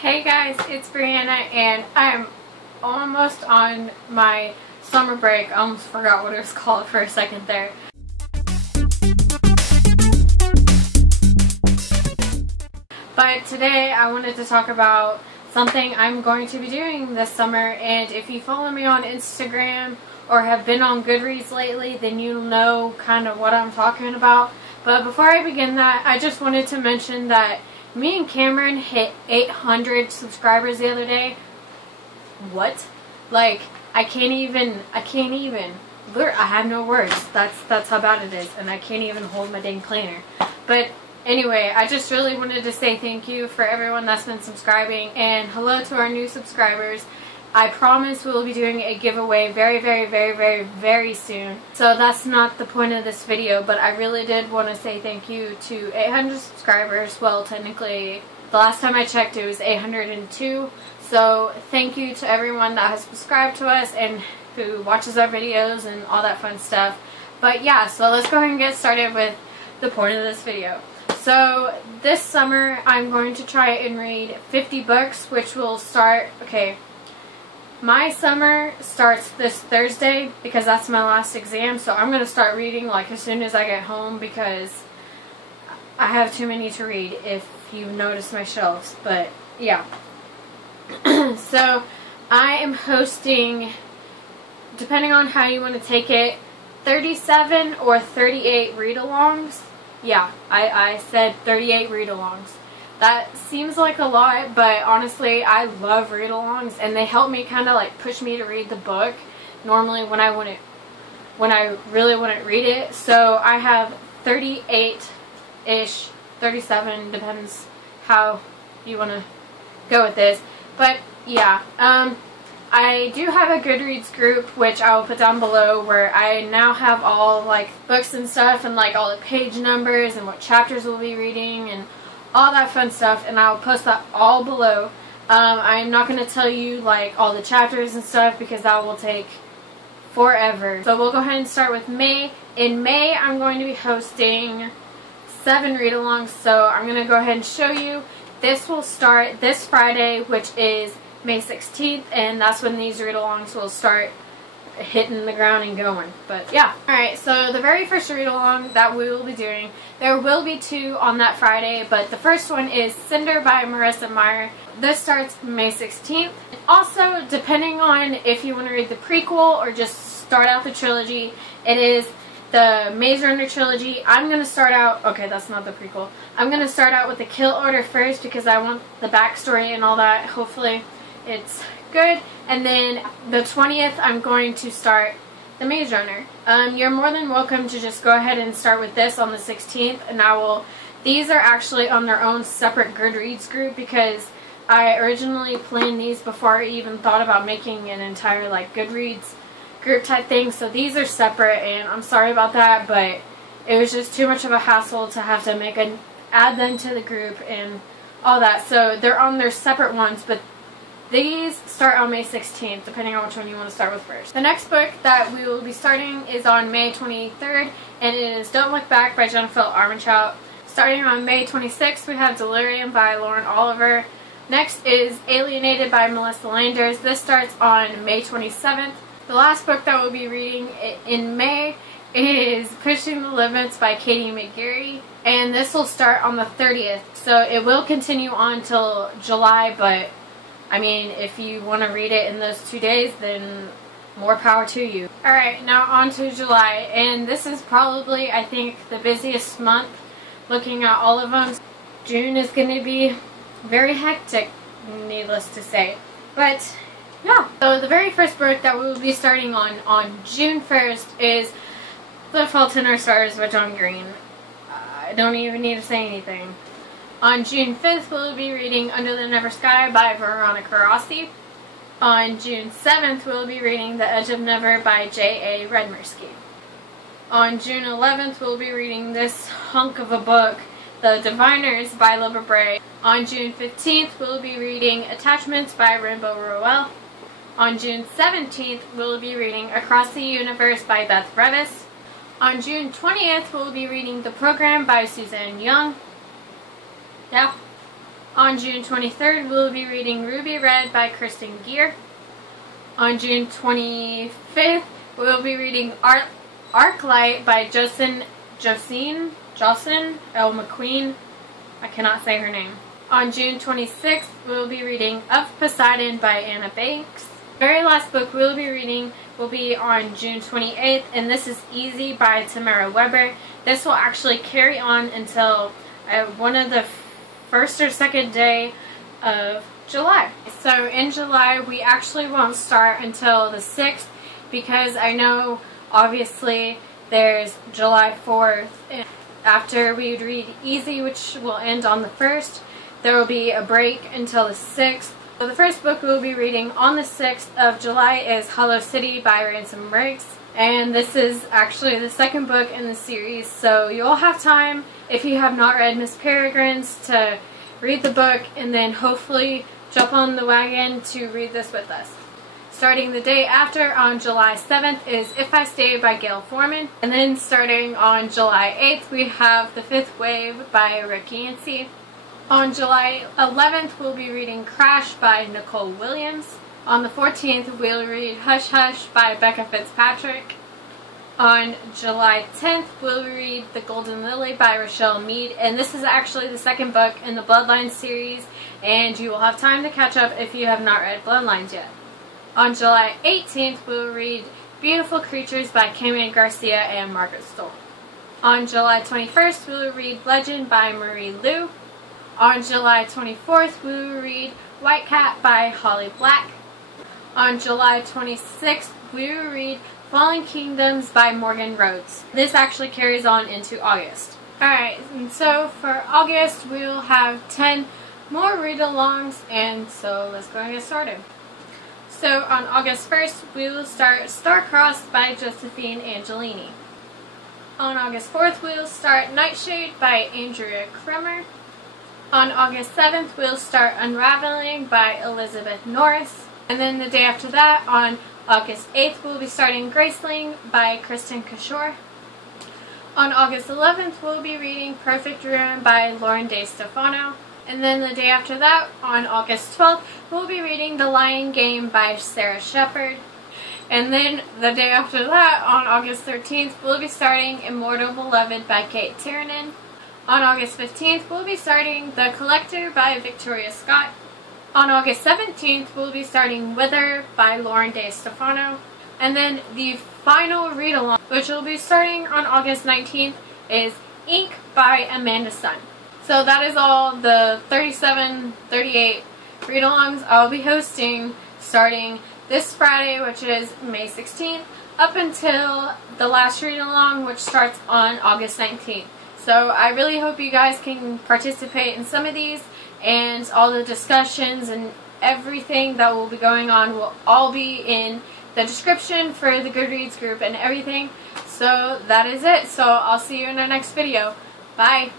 Hey guys, it's Brianna and I'm almost on my summer break. I almost forgot what it was called for a second there. But today I wanted to talk about something I'm going to be doing this summer, and if you follow me on Instagram or have been on Goodreads lately, then you'll know kind of what I'm talking about. But before I begin that, I just wanted to mention that me and Kamryn hit 800 subscribers the other day. What? Like, I can't even, I have no words. That's how bad it is, and I can't even hold my dang planner. But anyway, I just really wanted to say thank you for everyone that's been subscribing, and hello to our new subscribers. I promise we'll be doing a giveaway very soon. So that's not the point of this video, but I really did want to say thank you to 800 subscribers. Well, technically, the last time I checked it was 802. So thank you to everyone that has subscribed to us and who watches our videos and all that fun stuff. But yeah, so let's go ahead and get started with the point of this video. So this summer I'm going to try and read 50 books, which will start, my summer starts this Thursday because that's my last exam, so I'm going to start reading like as soon as I get home because I have too many to read if you notice my shelves. But yeah. So I am hosting, depending on how you want to take it, 37 or 38 read-alongs. Yeah, I said 38 read-alongs. That seems like a lot, but honestly, I love read-alongs, and they help me kind of like push me to read the book normally when I really wouldn't read it. So I have 38-ish, 37, depends how you want to go with this. But yeah, I do have a Goodreads group, which I will put down below, where I now have all like books and stuff and like all the page numbers and what chapters we'll be reading and all that fun stuff, and I'll post that all below. I'm not going to tell you like all the chapters and stuff because that will take forever. So we'll go ahead and start with May. In May, I'm going to be hosting 7 read-alongs, so I'm going to go ahead and show you. This will start this Friday, which is May 16th, and that's when these read-alongs will start hitting the ground and going. But yeah. Alright, so the very first read-along that we will be doing, there will be 2 on that Friday, but the first one is Cinder by Marissa Meyer. This starts May 16th. Also, depending on if you want to read the prequel or just start out the trilogy, it is the Maze Runner trilogy. I'm going to start out, okay, that's not the prequel. I'm going to start out with the Kill Order first because I want the backstory and all that. Hopefully it's good. And then the 20th, I'm going to start the Maze Runner. You're more than welcome to just go ahead and start with this on the 16th, and these are actually on their own separate Goodreads group because I originally planned these before I even thought about making an entire like Goodreads group type thing. So these are separate, and I'm sorry about that, but it was just too much of a hassle to have to add them to the group and all that. So they're on their separate ones, but these start on May 16th, depending on which one you want to start with first. The next book that we will be starting is on May 23rd, and it is Don't Look Back by Jennifer Armentrout. Starting on May 26th, we have Delirium by Lauren Oliver. Next is Alienated by Melissa Landers. This starts on May 27th. The last book that we'll be reading in May is Pushing the Limits by Katie McGarry, and this will start on the 30th. So it will continue on till July, but I mean, if you want to read it in those 2 days, then more power to you. Alright, now on to July, and this is probably, I think, the busiest month looking at all of them. June is going to be very hectic, needless to say. But yeah, so the very first book that we will be starting on June 1st is The Fault in Our Stars by John Green. I don't even need to say anything. On June 5th, we'll be reading Under the Never Sky by Veronica Rossi. On June 7th, we'll be reading The Edge of Never by J.A. Redmersky. On June 11th, we'll be reading this hunk of a book, The Diviners by Libba Bray. On June 15th, we'll be reading Attachments by Rainbow Rowell. On June 17th, we'll be reading Across the Universe by Beth Revis. On June 20th, we'll be reading The Program by Suzanne Young. Yeah. On June 23rd, we'll be reading Ruby Red by Kristen Geer. On June 25th, we'll be reading Arclight by Jocelyn L. McQueen. I cannot say her name. On June 26th, we'll be reading Of Poseidon by Anna Banks. The very last book we'll be reading will be on June 28th, and this is Easy by Tamara Weber. This will actually carry on until one of the first or second day of July. So in July, we actually won't start until the 6th, because I know obviously there's July 4th. And after we read Easy, which will end on the 1st, there will be a break until the 6th. So the first book we'll be reading on the 6th of July is Hollow City by Ransom Riggs. And this is actually the second book in the series, so you'll have time, if you have not read Miss Peregrine's, to read the book and then hopefully jump on the wagon to read this with us. Starting the day after, on July 7th, is If I Stay by Gail Forman. And then starting on July 8th, we have The Fifth Wave by Rick Yancey. On July 11th, we'll be reading Crash by Nicole Williams. On the 14th, we'll read Hush Hush by Becca Fitzpatrick. On July 10th, we'll read The Golden Lily by Rochelle Mead, and this is actually the second book in the Bloodlines series, and you will have time to catch up if you have not read Bloodlines yet. On July 18th, we'll read Beautiful Creatures by Kamryn Garcia and Margaret Stoll. On July 21st, we'll read Legend by Marie Lu. On July 24th, we will read White Cat by Holly Black. On July 26th, we will read Fallen Kingdoms by Morgan Rhodes. This actually carries on into August. Alright, and so for August, we will have 10 more read-alongs, and so let's go and get started. So on August 1st, we will start Star-Crossed by Josephine Angelini. On August 4th, we will start Nightshade by Andrea Kremer. On August 7th, we'll start Unraveling by Elizabeth Norris. And then the day after that, on August 8th, we'll be starting Graceling by Kristen Kishore. On August 11th, we'll be reading Perfect Ruin by Lauren De Stefano. And then the day after that, on August 12th, we'll be reading The Lion Game by Sarah Shepard. And then the day after that, on August 13th, we'll be starting Immortal Beloved by Kate Tiernan. On August 15th, we'll be starting The Collector by Victoria Scott. On August 17th, we'll be starting Wither by Lauren De Stefano. And then the final read-along, which will be starting on August 19th, is Ink by Amanda Sun. So that is all the 37, 38 read-alongs I'll be hosting starting this Friday, which is May 16th, up until the last read-along, which starts on August 19th. So I really hope you guys can participate in some of these, and all the discussions and everything that will be going on will all be in the description for the Goodreads group and everything. So that is it. So I'll see you in our next video. Bye!